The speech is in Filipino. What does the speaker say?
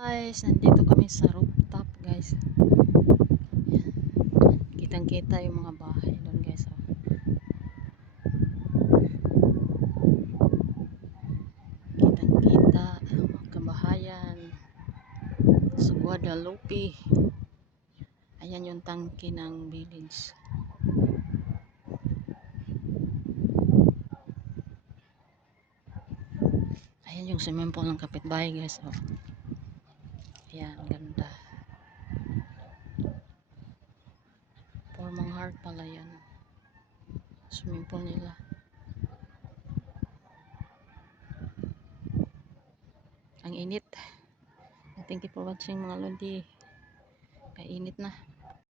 Guys, nandito kami sa rooftop guys. Yan. Kitang kita yung mga bahay doon guys. Oh. Kitang kita ang mga kabahayan sa Guadalupe. Ayan yung tangke ng village. Ayan yung swimming ng kapitbahay guys. Oh. Ayan, ganda. Formang heart pala yan. Swimming pool nila. Ang init. Thank you for watching mga lodi. Kainit na.